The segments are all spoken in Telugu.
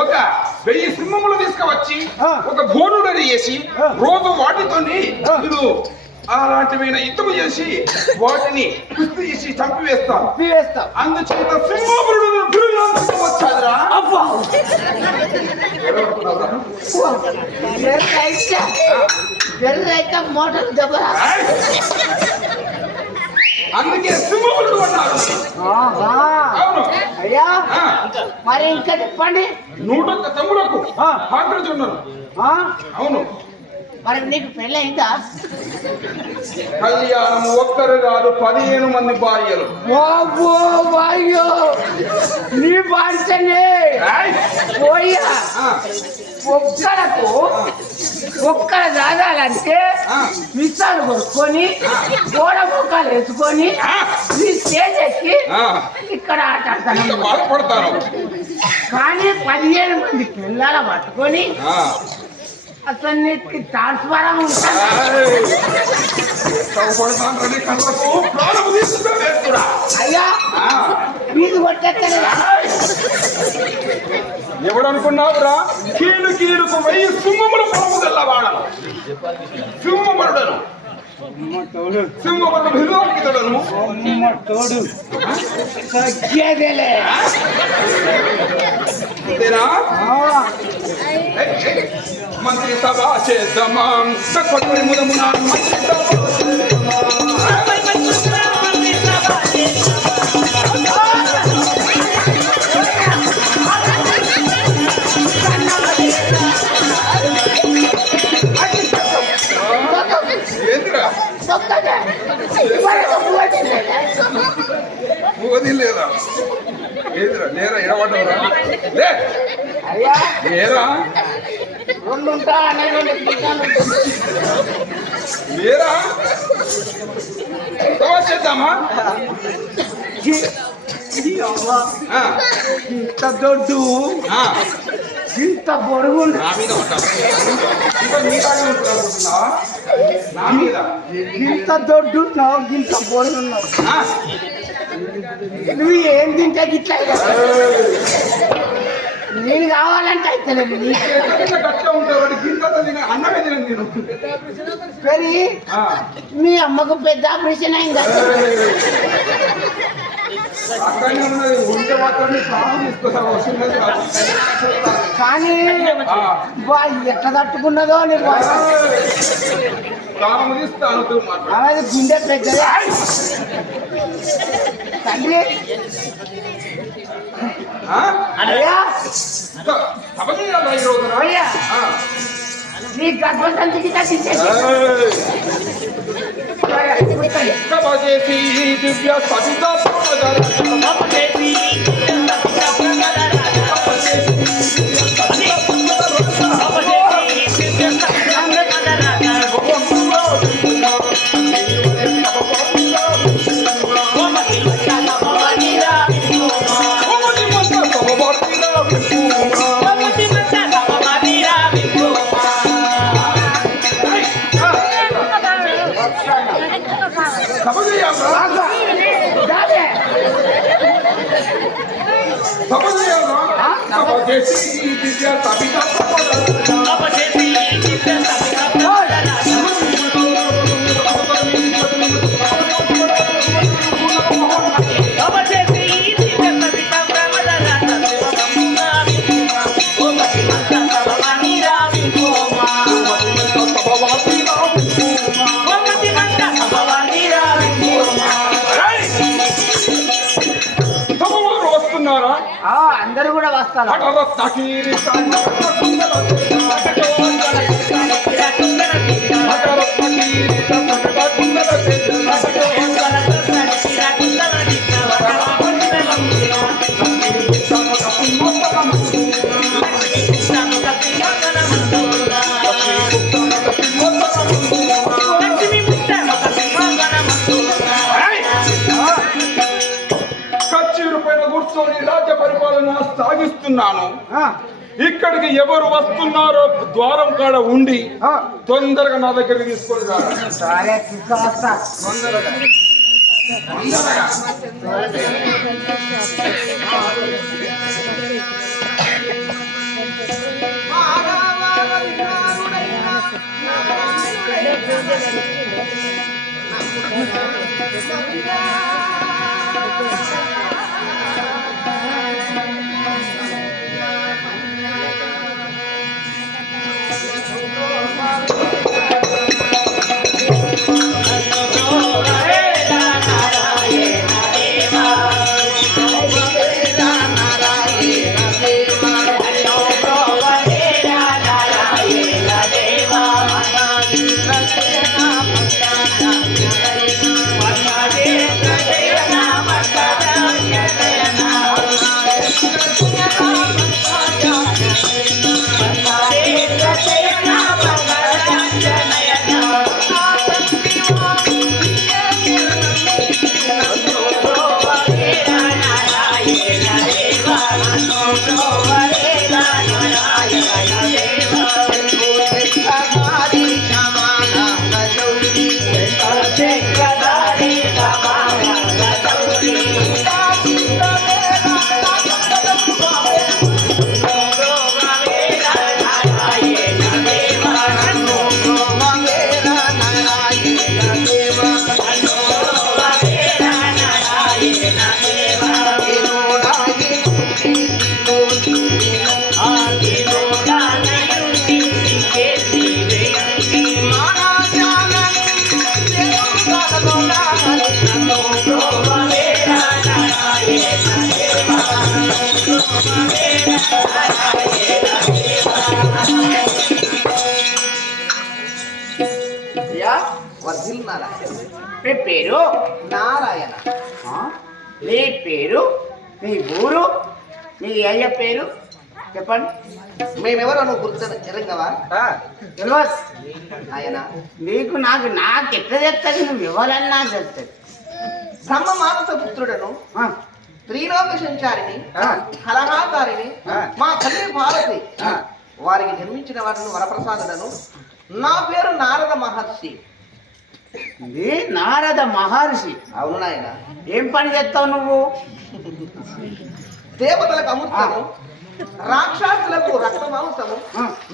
ఒక 1000 సింహములు తీసుకువచ్చి ఒక బోనుడు చేసి రోజు వాటితోని మీరు అలాంటివైన యుద్ధము చేసి వాటిని కుస్తీ చేసి చంపివేస్తాం. అందుచేత సింహముడు వచ్చాదిరా. అందుకే సింహముడు అన్నారు. అయ్యా మరి ఇంకా చెప్పండి. 101 తమ్ములకు పాత్రచున్నారు. అవును. మరి నీకు పెళ్ళయిందా? కళ్యాణం ఒక్కరు కాదు 15 మంది భార్యలు. నీ భార్యనే పోయా ఒక్కర దాదాలంటే మిస్సాలు కొనుక్కొని గోడ ముఖాలు వేసుకొని నీ స్టేజ్ ఎక్కి ఇక్కడ ఆట ఆడతాను. బాధపడతాను. కానీ 15 మంది పిల్లల పట్టుకొని అసలు నీకు ట్రాన్స్ఫారం ఉంటాను. అయ్యా వీధి కొట్టేస్తాను. ఎవడనుకున్నావురా? కీలు కీలుకు 1000 సింహముల పొలము గల్లవాడను సింహమరుడను సింహమరుడు హిరోకితడను మంత్రి సభ చేద్దామా కొట్టి ముదమున మంత్రి లేదా ఏదిరా లేరా ఎడబడ్డవరా లేరా లేరా చేద్దామా? ఇంత దొడ్డు ఇంత పొడుగు ఇంత దొడ్డు ఇంత పొడుగున్నావు. నువ్వు ఏం తింటే గిట్లా నేను కావాలంటే అయితలేదు. మరి మీ అమ్మకు పెద్ద ఆపరేషన్ అయిందా? కానీ ఎట్లా తట్టుకున్నదో అలాగే గుండె పెద్దది. తండ్రి నీ గర్భసంచికి తగ్గించేసి దివ్య సవిత అందరూ కూడా వస్తారు. రాజ్య పరిపాలన సాగిస్తున్నాను. ఇక్కడికి ఎవరు వస్తున్నారో ద్వారం కాడ ఉండి తొందరగా నా దగ్గరికి తీసుకొని రా. వర్ధిల్ నారాయణ. మీ పేరు నారాయణ. నీ పేరు, నీ ఊరు, నీ అయ్య పేరు చెప్పండి. మేమెవరో నువ్వు గుర్తు ఎరంగవా? తెలియదు ఆయన. నీకు నాకు ఎట్లా చెప్తుంది? నువ్వు ఎవరన్నా చెప్తుంది. బ్రహ్మ మానస పుత్రుడను, త్రిలోక సంచారిని, కలహాకారిని, మా తల్లి భారతి. వారికి జన్మించిన వారిని వరప్రసాదుడను. నా పేరు నారద మహర్షి. నారద మహర్షి? అవును నాయన. ఏం పని చేస్తావు నువ్వు? దేవతలకు అమృతము, రాక్షసులకు రక్త మాంసము,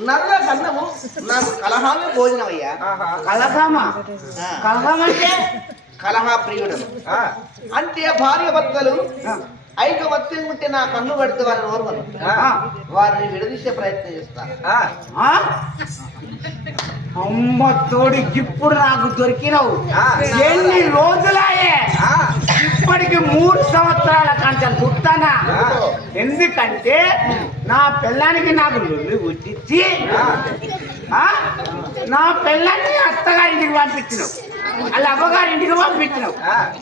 నరుల గన్నము, నాకు కలహామే భోజనం అయ్యా. కలహమా? కలహం అంటే కలహ ప్రియుడను. అంటే భార్య భర్తలు ఐకమత్యం ఉంటే నా కన్ను పడితే వారిని ఓర్వను, వారిని విడదీసే ప్రయత్నం చేస్తాను. అమ్మ తోడి ఇప్పుడు నాకు దొరికినవు. ఎన్ని రోజులాయే? ఇప్పటికి 3 సంవత్సరాల కంటే గుర్తానా? ఎందుకంటే నా పిల్లానికి నాకు లొల్లి గుర్తించి నా పిల్లాన్ని అత్తగారింటికి పంపించినావు, వాళ్ళ అమ్మగారింటికి పంపించినావు.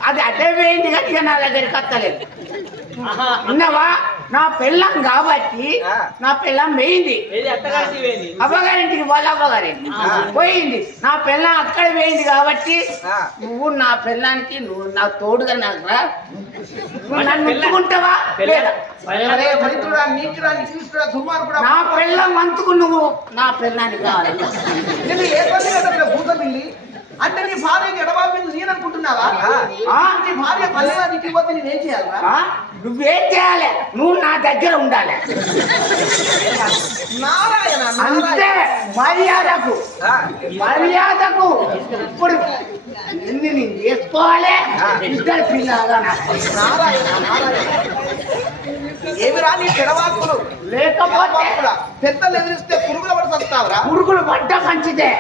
అది అదే వేయింది కనుక నా దగ్గరికి వస్తలేదు. ఉన్నావా? నా పిల్లం కాబట్టి నా పిల్లం వేయింది అవ్వగారింటికి, వాళ్ళ అవ్వగారింటి పోయింది. నా పిల్లం అక్కడ వేయింది కాబట్టి నువ్వు నా పిల్లానికి నువ్వు నా తోడుగా నాకు నన్ను ముట్టుకుంటావా లేదా? నా పిల్లం అంతుకు నువ్వు నా పిల్లానికి కావాలి. అంటే నీ భార్యకి ఎడబాబింది నేను అనుకుంటున్నావా? నీ భార్య పల్లెలా నీకు పోతే నేనేం చేయాలరా? నువ్వేం చేయాలి? నువ్వు నా దగ్గర ఉండాలి. నారాయణ అంతే. మర్యాదకు మర్యాదకు ఇప్పుడు నేను చేసుకోవాలి. ఇద్దరు పిల్లగా నారాయణ నారాయణ. ఏమిరా నీ చెడవాకులు? లేకపోతే పెద్దలు ఎదిరిస్తే పురుగులు పడి వస్తావురా? పురుగులు పడ్డ మంచిదే.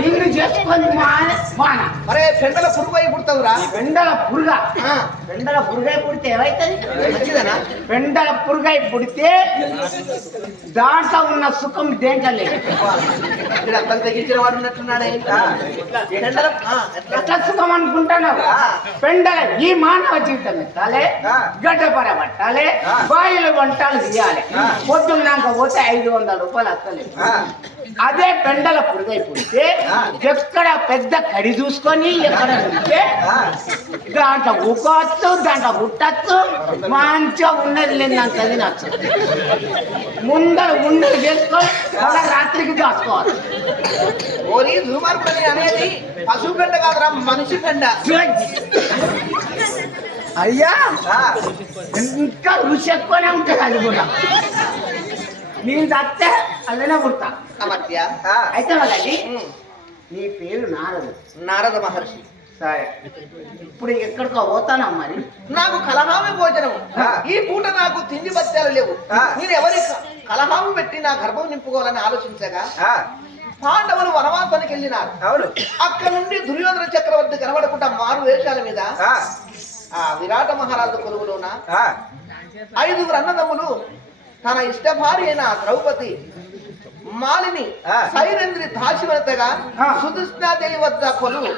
నిన్ను చేసుకొని మాన. మరే పెండల పురుగు అయి పుడతావురా? పెండల పురుగ? పెండల పురుగై పుడితే ఏమైతుంది? మంచిదేనా? పెండల పురుగై పుడితే దాంట్లో ఉన్న సుఖం దేంట్లో లేదు. అర్థం తగ్గించిన వాడు ఉన్నట్టున్నాడే. ఎట్లా సుఖం అనుకుంటున్నావు? పెండల ఈ మానవ జీవితం ఎత్తాలి, గడ్డపర పట్టాలి, బాయిలు వంటలు తీయాలి. పొద్దున్నాక పోతే 500 రూపాయలు వస్తలేదు. అదే పెండల పురుగై పుడితే ఎక్కడ పెద్ద కడి చూసుకొని ఎక్కడ ఉంటే దాంట్లో ఉక్కొచ్చు, దాంట్లో పుట్టచ్చు, మంచిగా ఉన్నది లేదంత అది నచ్చు. ముందర ఉండలు చేసుకొని మళ్ళీ రాత్రికి దాచుకోవాలి. ఓరి దుర్మార్గుడు అనేది పశువు పెండ కాదురా, మనిషి పెండ. అయ్యా ఇంకా రుచి ఎక్కువనే ఉంటుంది. అది కూడా నేను తత్తే అలానే పుడతా కాబట్టి. అయితే వాళ్ళది నీ పేరు నారదు, నారద మహర్షి. సరే ఇప్పుడు ఎక్కడికో పోతానా మరి? నాకు కలహామి భోజనం, ఈ పూట నాకు తిండి బత్యాలు లేవు. నేను ఎవరి కలహాము పెట్టి నా గర్భం నింపుకోవాలని ఆలోచించగా పాండవులు వనవాసానికి వెళ్ళినారు. అక్కడ నుండి దుర్యోధన చక్రవర్తి కనబడకుండా మారు వేషాల మీద ఆ విరాట మహారాజు కొలువులోన 5 అన్నదమ్ములు తన ఇష్ట భార్య అయిన ద్రౌపది, మాలిని, సైరేంద్రి దాశివనతగా సుధృష్ణాదేవి వద్ద కొలువు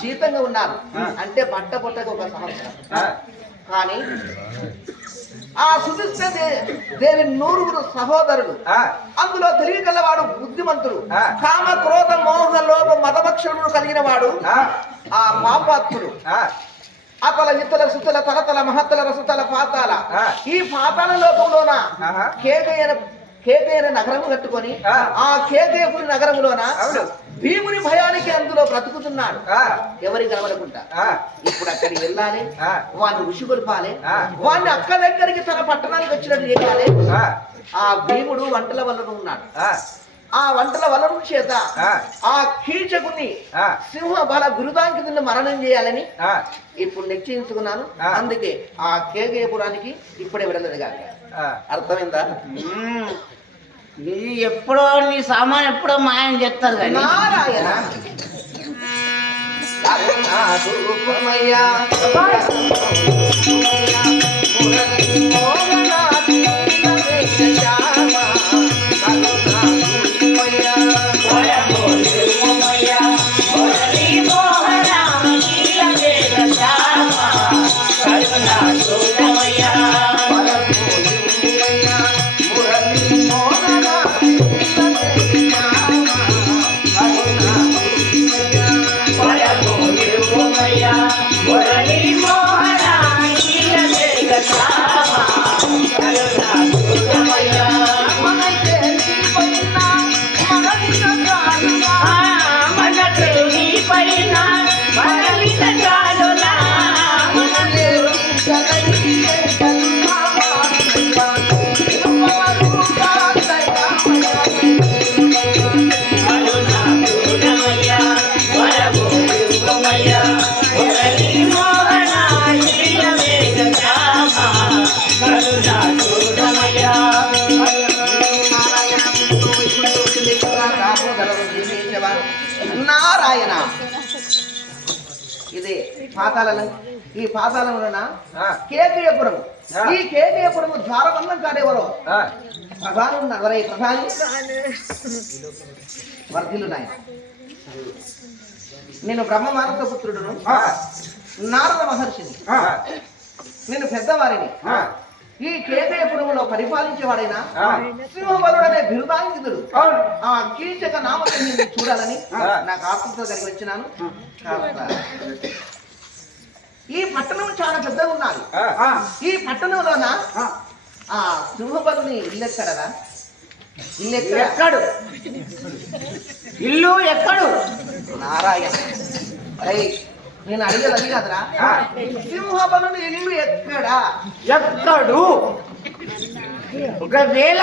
శీతంగా ఉన్నారు. అంటే పట్టపొట్టకు 1 సంవత్సరం. కానీ ఆ సుధృష్ణ దేవి 9 సహోదరులు. అందులో తెలివి గలవాడు బుద్ధిమంతుడు, కామ క్రోధ మోహ లోభ మదభక్షణుడు కలిగిన వాడు ఆ పాపాత్ముడు. అతల విత్తల సుతల తలతల మహత్తల రసతల పాతాల, ఈ పాతాల లోకంలోన కేకయ్య నగరము కట్టుకొని ఆ కేకయ్యపురి నగరములోన భీముని భయానికి అందులో బ్రతుకుతున్నాడు. ఎవరికి కనబడకుండా ఇప్పుడు అక్కడికి వెళ్ళాలి, వాడిని ఋషి కొలిపాలి, వాడిని అక్క దగ్గరికి తన పట్టణానికి వచ్చినట్టు చేయాలి. ఆ భీముడు వంటల వల్ల ఉన్నాడు. ఆ వంటల వల్ల చేత ఆ కీచకుని సింహ బల బిరుదాంకితుని మరణం చేయాలని ఇప్పుడు నిశ్చయించుకున్నాను. అందుకే ఆ కేకయ్యపురానికి ఇప్పుడే వెళ్ళలేదు కాక. అర్థమైందా? ఎప్పుడో నీ సామాన్ ఎప్పుడో మాయం చేస్తారు కానీ నారాయణ నారాయణ ఇదే పాతాళం. ఈ పాతాళంలోన కేకయ్యపురం. ఈ కేకయ్యపురం ద్వారబంధం కాడేవరో ప్రధాని ఉన్నారు. ప్రధాని వర్ధిల్లు నాయన. నేను బ్రహ్మ మానస పుత్రుడును, నారద మహర్షిని. నేను పెద్దవారిని. ఈ కేకయ్యపురంలో పరిపాలించేవాడైనా సింహబలుడనే బిరుదాంకితుడు ఆ కీచక నామకం చూడాలని నాకు ఆసక్తితో కలిగి వచ్చినాను. ఈ పట్టణం చాలా పెద్దగా ఉన్నది. ఈ పట్టణంలోన ఆ సింహబలుని ఇల్లు ఎక్కడదా? ఇల్లు ఎక్కడు? ఇల్లు ఎక్కడు? నారాయణ నేను అడిగేది అది కాదురా, సింహబలుని ఇల్లు ఎక్కడా? ఎక్కడు? ఒకవేళ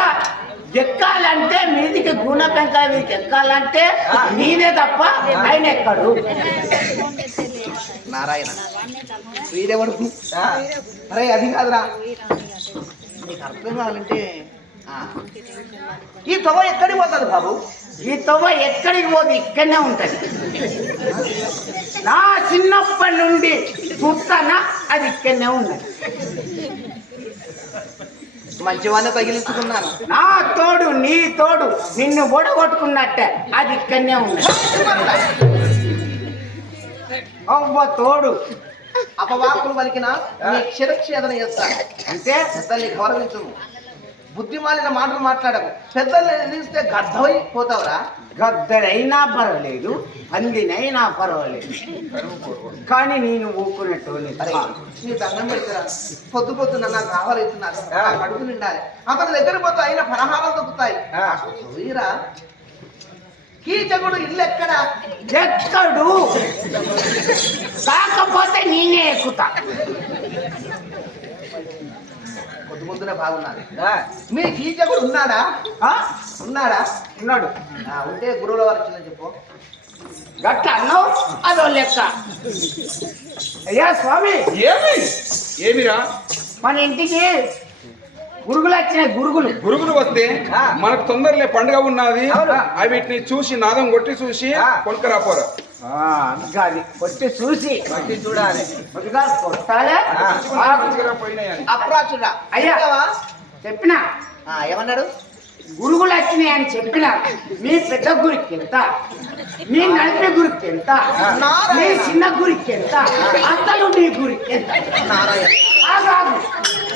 ఎక్కాలంటే మీదికి గుణ పెంకాయ మీదకి ఎక్కాలంటే నేనే తప్ప ఆయన ఎక్కడు. నారాయణ వీడెవడు? అరే అది కాదురా, నీకు అర్థం కావాలంటే ఈ తొవ ఎక్కడికి పోతుంది బాబు? ఈ తొవ ఎక్కడికి పోదు, ఇక్కడనే ఉంటది. నా చిన్నప్పటి నుండి చూస్తానా అది ఇక్కడనే ఉన్నది. మంచివాడిని తగిలించుకున్నాను. నా తోడు నీ తోడు నిన్ను బొడగొట్టుకున్నట్టే అది ఇక్కడనే ఉన్నది. అవ్వ తోడు అపవాకులు పలికిన క్షరక్షేదన చేస్తాను. అంటే పెద్దల్ని గౌరవించము, బుద్ధిమాలిన మాటలు మాట్లాడము. పెద్దల్ని నిలిస్తే గద్దమైపోతావురా. గద్దరైనా పర్వాలేదు, పందినైనా పర్వాలేదు, కానీ నేను ఊపుకున్నట్టు నీ దండం పెడతారా? పొద్దు పొద్దున్న నాకు కావాలవుతున్నారు, అడుగు నిండాలి. అతని దగ్గర పోతే అయినా పలహారాలు దొక్కుతాయి. కీచకుడు ఇల్లు ఎక్కడ? ఎక్కడు? కాకపోతే నేనే ఎక్కుతా. పొద్దు పొద్దునే బాగున్నారు. మీ కీచకుడు ఉన్నాడా? ఉన్నాడా? ఉన్నాడు. ఉంటే గురువుల వారు వచ్చిందని చెప్పు. గట్ట అన్నావు అదో లెక్క. అయ్యా స్వామి, ఏమిరా? మన ఇంటికి గురుగులు వచ్చినాయి. గురుగులు వస్తే మనకు తొందరలే పండుగ ఉన్నది. వీటిని చూసి నాదం కొట్టి చూసి కొనుక్కరాపోరా. అది కొట్టి చూసి చూడాలి. కొట్టాలే. అప్రాచుడా అయ్యా చెప్పినా ఏమన్నాడు? గురుగులు వచ్చినాయి అని చెప్పిన. మీ పెద్ద గురికి ఎంత, మీ నడిపే గురికి ఎంత, మీ చిన్న గురికి ఎంత, అసలు మీ గురికి ఎంత? ఆగాగు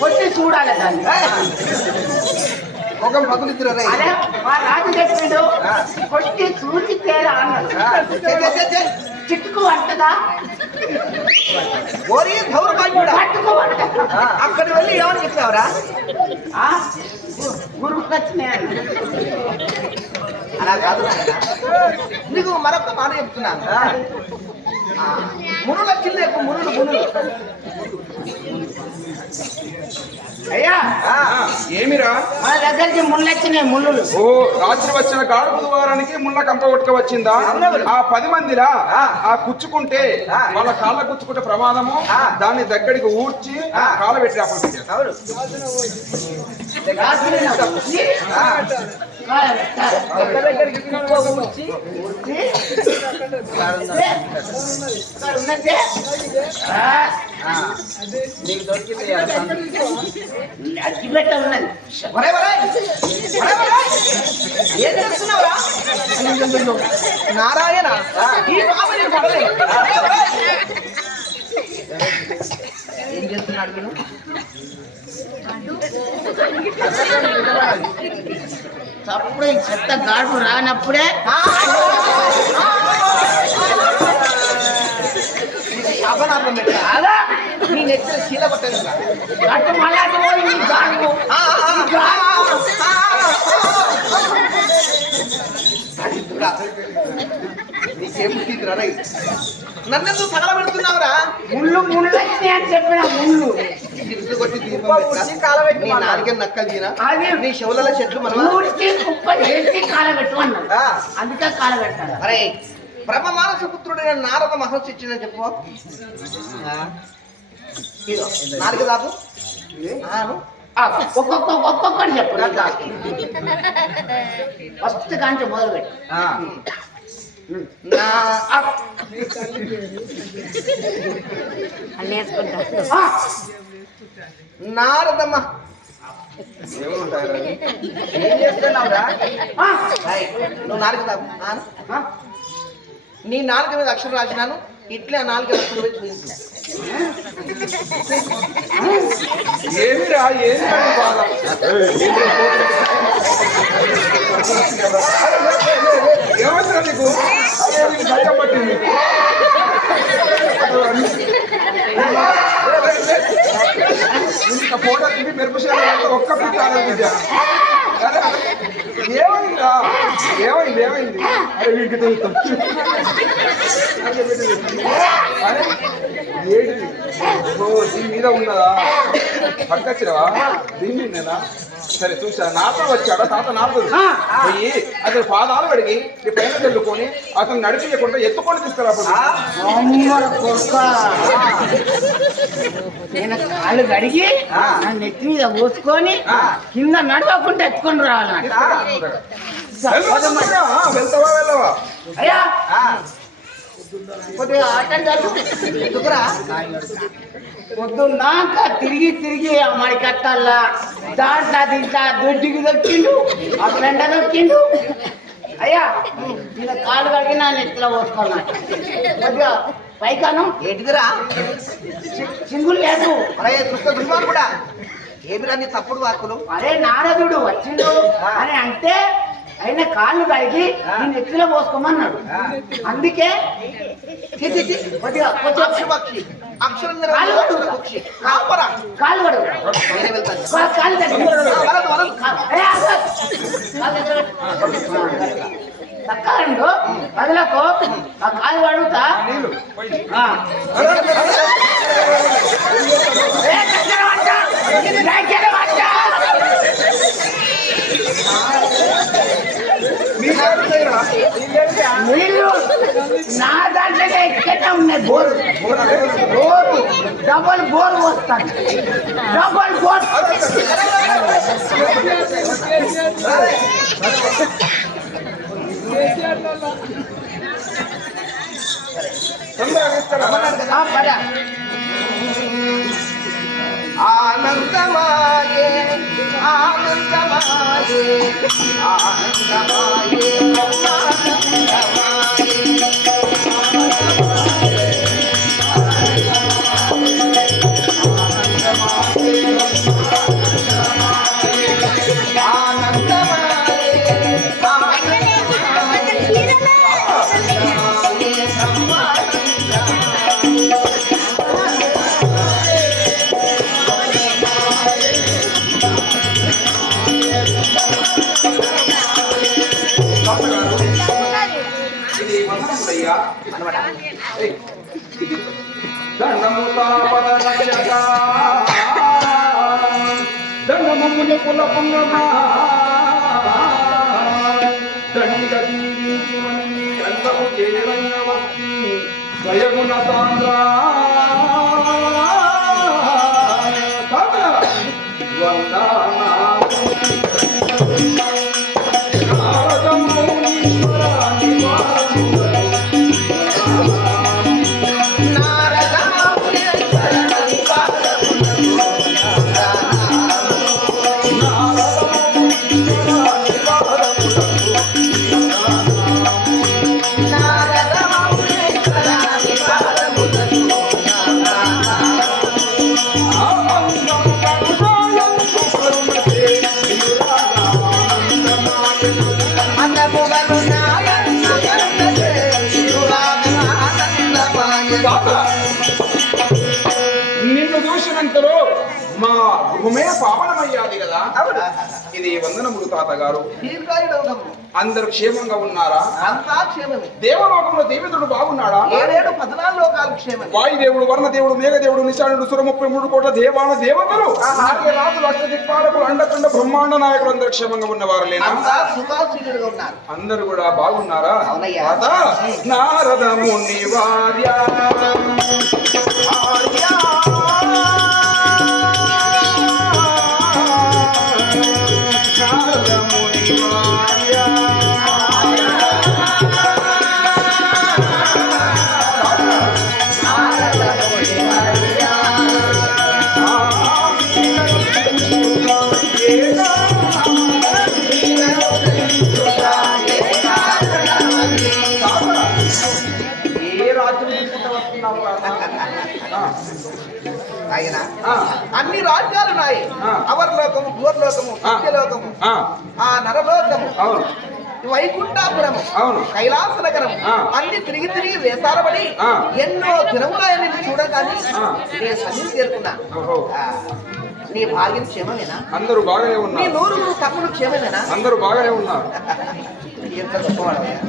కొట్టి చూడాలి దాన్ని. ఒక పగులిద్దరు అదే మా రాజు చెప్పిండు, కొట్టి చూసి తేరా అన్నాడు. చిట్టుకు అంటదా? పట్టుకు అంటదా? అక్కడికి వెళ్ళి ఏమని చెప్పావురా? గురువుకి వచ్చినాయి అలా కాదు నీకు మరొక మాట చెప్తున్నాను. మునులు వచ్చింది మునులు అయ్యా ఏమిరా? మన దగ్గరికి ముళ్ళు వచ్చినాయి. ముళ్ళు ఓ రాత్రి వచ్చిన గాడు బుధవారానికి ముళ్ళ కంప కొట్టుక వచ్చిందా? ఆ 10 మందిలా ఆ కుచ్చుకుంటే వాళ్ళ కాళ్ళ కుచ్చుకుంటే ప్రమాదము. దాన్ని దగ్గరికి ఊడ్చి కాళ్ళ పెట్టి రాపడు. నీకు దొరికింది అగ్గిపెట్ట ఉన్నది. ఏం చేస్తున్నావురా? నారాయణ ఈ బాబు నేను పడలేదు. ఏం చేస్తున్నాడు వీడు? అప్పుడే చెత్త గాడు రానప్పుడే శాపనార్థం పెట్టా నీ నెత్తిన శీల పట్టదు. గట్టు మళ్ళా గాడు నీకేం బుద్ధిరా? నన్నెందుకు తగలబెడుతున్నావురా? ముళ్ళు వచ్చినాయి అని చెప్పిన. ముళ్ళు కొట్టి నీ నాలుగే నక్కలు తినా నీ చెవులలో చెట్లు మనం కాలబెట్టు అన్నాడు. అందుకే కాలబెట్టాడు. అరే బ్రహ్మమానస పుత్రుడైన నారద మహర్షి ఇచ్చిందని చెప్పు. నాలుగు దాపు ఒక్కొక్కటి చెప్పు. ఫస్ట్ కాంచి మొదలు పెట్టి నారదమ్మ ఏం చేస్తున్నావురా? నువ్వు నాలుగు దాపు. నీ నాలుగు మీద అక్షరం రాసినాను. ఇట్లే ఆ నాలుగు అక్షరం పెట్టి చూపించు. ఏమిరా? ఏమైనా నీకు గడ్డం పట్టింది. ఫోటో తిండి మెరుపు ఒక్క పిచ్చి ఆలోచించా. ఏమైందా? ఏమైంది? అరే వీటికి తెలుస్తాం. అరే ఏంటి? దీని మీద ఉన్నదా? పక్కచ్చినవా? దీని మీదేనా? సరే చూసా. నాతో వచ్చాడా తాత? నాతో పోయి అతని పాదాలు అడిగి ఈ పైన చల్లుకొని అతను నడిపించకుండా ఎత్తుకొని తీసుకురా. నేను కాళ్ళు కడిగి నెత్తి మీద పోసుకొని కింద నడవకుండా ఎత్తుకొని రావాలన్నమాట. వెళ్తావా వెళ్ళవా? అయ్యా కొద్దిగా ఎందుకురా? పొద్దున్నాక తిరిగి అమ్మాయి కట్టాలా దాంట్లో తింటా దొడ్డికి దొక్కిండు, ఆ ఫ్రెండ్ దొక్కిండు. అయ్యా ఈయన కాలు కడిగి నా నెత్తిలో పోసుకున్నా. కొద్దిగా పైకాను ఏంటిదిరా? సింగులు లేదు. అరే దుష్ట దుర్మార్గుడు కూడా ఏమిరా నీ తప్పుడు వాక్కులు? అరే నారదుడు వచ్చిండు అని అంటే అయినా కాళ్ళు కడిగి నేను నెత్తిలో పోసుకోమన్నాడు. అందుకే కాళ్ళు కడుగు తక్కలండు కదలకు ఆ కాళ్ళు కడుగుతా. నీళ్ళు నా దాంట్లోనే ఎక్కడే ఉన్నాయి బోర్ బోర్ డబల్ బోర్ వస్తాను డబల్ బోర్ ఆనందమాయే ఆనందమాయే ఆనందమాయే దండముని కుల పుంగమా దండిగా దీవించుమని అంతము చేరంగవస్తి స్వయగుణ సాంద్ర నిన్ను చూసినంతలో మా గృహమే పావనమయ్యాది కదా. ఇది వందనములు తాతగారు. అందరూ క్షేమంగా ఉన్నారా? అంతా క్షేమమే. దేవలోకంలో దేవేంద్రుడు బాగున్నాడా? 14 లోకాలు క్షేమమే. వాయుదేవుడు, వర్ణదేవుడు, మేఘదేవుడు, నిశానుడు, 33 కోట్ల దేవాన దేవతలు, రాజులు, అష్టదిక్పాలకులు, అండకుండ బ్రహ్మాండ నాయకులు అందరూ క్షేమంగా ఉన్నవారు లేనా? అందరూ కూడా బాగున్నారా? నారదముని వార్య ఆయన అన్ని రాజ్యాలు ఉన్నాయి. అవర్లోకము, భూర్లోకము, సత్యలోకము, ఆ నరలోకము, వైకుంఠాపురము, కైలాస నగరము అన్ని తిరిగి తిరిగి వేసారబడి ఎన్నో దినముగా నేను చూడగాని నీ సన్నిధి చేరుకున్నా. నీ భాగ్యం క్షేమమేనా? అందరూ బాగానే ఉన్నారు. నీ నూరు తమ్ముడు క్షేమమేనా? అందరూ బాగానే ఉన్నారు. ఎంత గొప్పవాడయ్యా.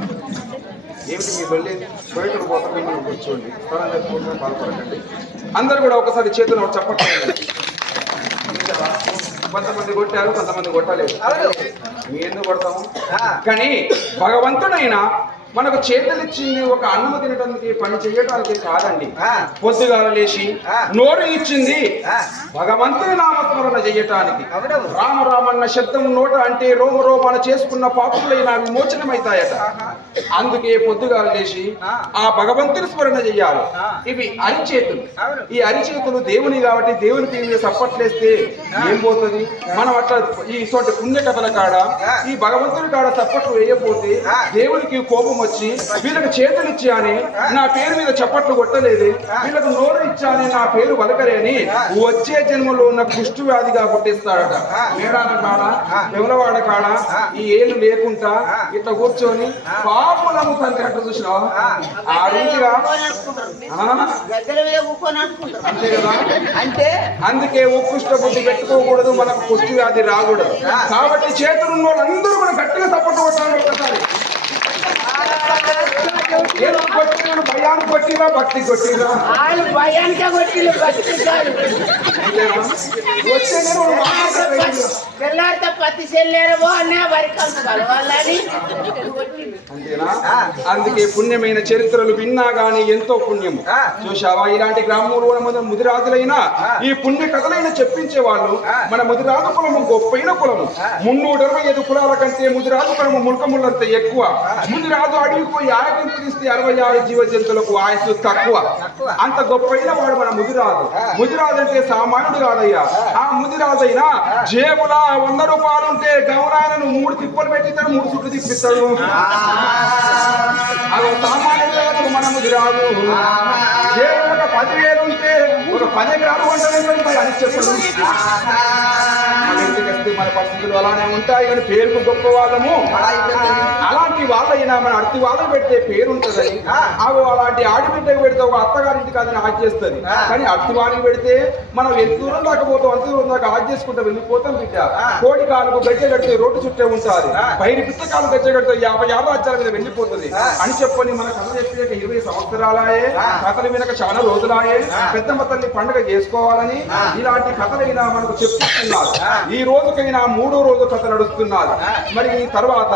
ఏమిటి మీ బల్లి పోయేటప్పుడు పోతా మిమ్మల్ని కూర్చోండి, స్నానం చేసుకోవడం బాధపడకండి. అందరూ కూడా ఒకసారి చేతులు చెప్పట్లేదు. కొంతమంది కొట్టారు, కొంతమంది కొట్టలేదు. మీ ఎందుకు కొడతాము? కానీ భగవంతుడైనా మనకు చేతులిచ్చింది ఒక అన్నం తినడానికి, పని చేయడానికి కాదండి. పొద్దుగా లేచి నోరు ఇచ్చింది భగవంతుని నామస్మరణ చేయటానికి. రామ రామన్న శబ్దం నోట అంటే రోమ రోమాన చేసుకున్న పాపులైన విమోచనమైతాయట. అందుకే పొద్దుగా లేచి ఆ భగవంతుని స్మరణ చెయ్యాలి. ఇవి అరిచేతులు. ఈ అరిచేతులు దేవుని కాబట్టి దేవుని మీద సప్పట్లేస్తే ఏం పోతుంది? మనం అట్లా ఈ సోటి పుణ్యకథల కాడ ఈ భగవంతుని కాడ సప్పట్లు వేయకపోతే దేవునికి కోపం వచ్చి వీళ్ళకి చేతులు ఇచ్చాని నా పేరు మీద చప్పట్లు కొట్టలేదు, వీళ్ళకు నోరు ఇచ్చాని నా పేరు వలకలేని వచ్చే జన్మలో ఉన్న కుష్టు వ్యాధిగా పుట్టిస్తాడట. మేడాల కాడ, ఎవలవాడ కాడ ఈ ఏళ్ళు లేకుండా ఇట్లా కూర్చొని పాపులము తండ్రి అట్లా చూసినావా? ఆ రీతిగా అంతే కదా. అంటే అందుకే ఉత్కృష్ట బుద్ధి పెట్టుకోకూడదు, మనకు కుష్టు వ్యాధి రాకూడదు. కాబట్టి చేతులు ఉన్న వాళ్ళందరూ కూడా గట్టిగా సపోర్ట్ కొట్టాలి ఒకసారి. ఏదో కొట్టిన భయాన్ని కొట్టిరా భక్తి కొట్టిరా వాళ్ళు భయానికే కొట్టిలు భక్తి కాదు. వచ్చే నేను తెల్లారితే పత్తి చెల్లేరవో అనే వరి కలిసి కలవాలని అంతేనా? అందుకే పుణ్యమైన చరిత్రలు విన్నా గానీ ఎంతో పుణ్యము. చూశావా, ఇలాంటి గ్రామంలో మన ముదిరాజులైనా ఈ పుణ్య కథలైనా చెప్పించే వాళ్ళు మన ముదిరాజు కులము గొప్పైన కులము. 365 కులాల కంటే ముదిరాజు కులము ముల్కములంత ఎక్కువ. ముదిరాజు అడవికి పోయి ఆయుధం తీస్తే 66 జీవ జంతువులకు ఆయుస్సు తక్కువ. అంత గొప్పైన వాడు మన ముదిరాజు. ముదిరాజు అంటే సామాన్యుడు కాదయ్యా. ఆ ముదిరాజైనా జేబులా 100 రూపాయలు ఉంటే గౌరాయనను 3 తిప్పలు పెట్టిస్తాడు, 3 చుట్లు తిప్పిస్తాడు. అది సామాన్యుడు కాదు మన ముదిరాజు. జేబులో ఒక 10,000 ఉంటే ఒక 10 ఎకరాలు వంటలు అని చెప్పాడు. మన ఇంటికి వస్తే మన పరిస్థితులు అలానే ఉంటాయి కానీ పేరుకు గొప్ప వాళ్ళము. అలాంటి వాళ్ళైనా మన అర్తి వాళ్ళకి పెడితే పేరు ఉంటుందని అవి అలాంటి ఆడిబిడ్డకు పెడితే ఒక అత్తగారింటికి అది ఆజ్ చేస్తుంది. కానీ అర్తి వారికి పెడితే మనం ఎంత దూరం దాకపోతాం అంత దూరం దాకా ఆజ్ చేసుకుంటూ వెళ్ళిపోతాం. బిడ్డ కోడి కాలుకు గజ్జె కడితే రోడ్డు చుట్టే ఉంటుంది, పైన పిట్ట కాలు గజ్జె కడితే 50 రాజ్యాల మీద వెళ్ళిపోతుంది అని చెప్పని మన కథ చెప్పాక 20 సంవత్సరాలే కథలు వినక చాలా రోజులాయే. పెద్దమ్మ తల్లి పండుగ చేసుకోవాలని ఇలాంటి కథలైనా మనకు చెప్తున్నారు. ఈ రోజుకైనా 3వ రోజు కథ నడుస్తున్నారు. మరి ఈ తర్వాత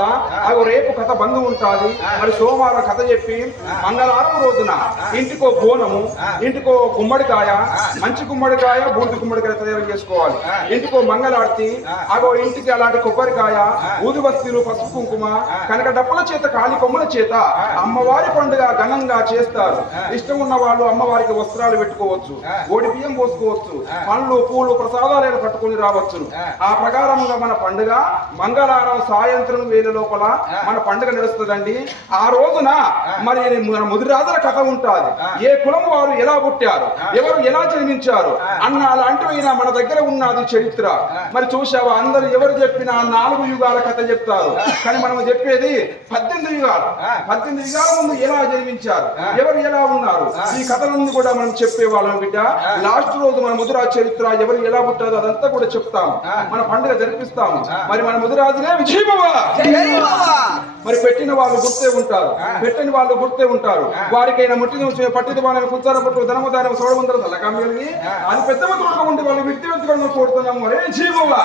అవి రేపు కథ బంధు ఉంటుంది. మరి సోమవారం కథ చెప్పి మంగళవారం రోజున ఇంటికో బోనము, ఇంటికో గుమ్మడికాయ, మంచి గుమ్మడికాయ, బూడిద గుమ్మడికాయ తయారు చేసుకోవాలి. ఇంటికో మంగళార్తి, అగో ఇంటికి అలాంటి కొబ్బరికాయ, ఊది వస్తువులు, పసుపు కుంకుమ, కనుక డప్పుల చేత కాలి కొమ్మల చేత అమ్మవారి పండుగ ఘనంగా చేస్తారు. ఇష్టం ఉన్న వాళ్ళు అమ్మవారికి వస్త్రాలు పెట్టుకోవచ్చు, ఓడి బియ్యం పోసుకోవచ్చు, పండ్లు పూలు ప్రసాదాలను పట్టుకుని రావచ్చు. ఆ ప్రకారంగా మన పండుగ మంగళవారం సాయంత్రం వేళ లోపల మన పండుగ నడుస్తుందండి. ఆ రోజున మరి మన ముదిరాజుల కథ ఉంటుంది. ఏ కులం వారు ఎలా పుట్టారు, ఎవరు ఎలా జన్మించారు అన్న అలాంటివైనా మన దగ్గర ఉన్నది చరిత్ర. మరి చూసావా, అందరు ఎవరు చెప్పినా 4 యుగాల కథ చెప్తారు. కానీ మనం చెప్పేది 18 యుగాలు. 18 యుగాల ముందు ఎలా జన్మించారు, ఎవరు ఎలా ఉన్నారు, ఈ కథలన్నీ కూడా మనం చెప్పేవాళ్ళం బిడ్డ. లాస్ట్ రోజు మన ముదిరాజు చరిత్ర ఎవరు ఎలా పుట్టారో అదంతా కూడా చెప్తాము, మన పండుగ జరిపిస్తాము. మరి మన ముదిరాజులే విజయబాబా. మరి పెట్టిన వాళ్ళు గుర్తే ఉంటారు, పెట్టని వాళ్ళు గుర్తే ఉంటారు. వారికైనా ముట్టిన పట్టిన వాళ్ళని కుచ్చార పట్టు ధనమదానం సోడమందరూ తలకమ్మిని అది పెద్ద తోడక ఉంటే వాళ్ళు విద్యావంతులను కోరుతున్నాము. అరే జీవోవా.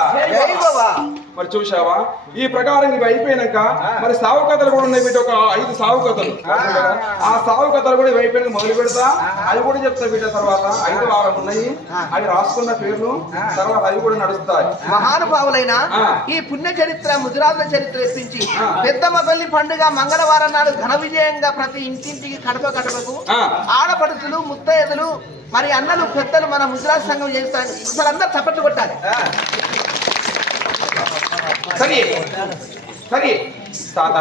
మరి చూసావా, ఈ ప్రకారం ఇవి అయిపోయినాక మరి సాగు కథలు కూడా ఉన్నాయి బిడ్డ. ఒక 5 సాగు కథలు. ఆ సాగు కథలు కూడా ఇవి అయిపోయినాక మొదలు పెడతా. అవి కూడా చెప్తా బిడ్డ. తర్వాత 5 వారం ఉన్నాయి, అవి రాసుకున్న పేర్లు తర్వాత అవి కూడా నడుస్తాయి. మహానుభావులైన ఈ పుణ్య చరిత్ర ముదిరాజుల చరిత్ర ఎప్పించి పెద్దమ్మ తల్లి పండుగ మంగళవారం నాడు ఘన విజయంగా ప్రతి ఇంటింటికి కడప కడపకు ఆడపడుతులు, ముత్తైదులు, మరి అన్నలు, పెద్దలు మన ముదిరాజు సంఘం చేస్తారు. అసలు అందరూ చప్పట్లు కొట్టాలి. సరే సరే తాత,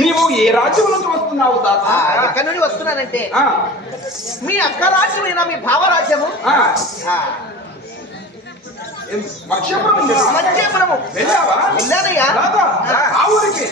నీవు ఏ రాజ్యం నుంచి వస్తున్నావు తాత? ఎక్కడి నుండి వస్తున్నానంటే మీ అక్క రాజ్యమైనా మీ భావ రాజ్యము మధ్యపురము వెళ్ళానయ్యా. ఆ ఊరికి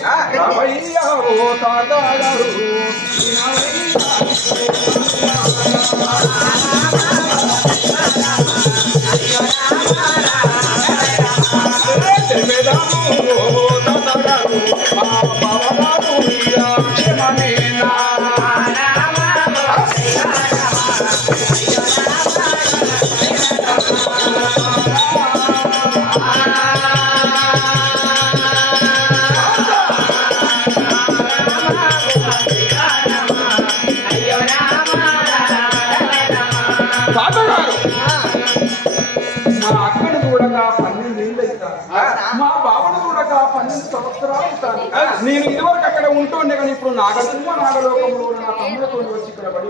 నేను ఇదివరకు అక్కడ ఉంటుండే కానీ ఇప్పుడు నాగలోకంలో నా తమ్ములతో వచ్చి ఇక్కడ పడి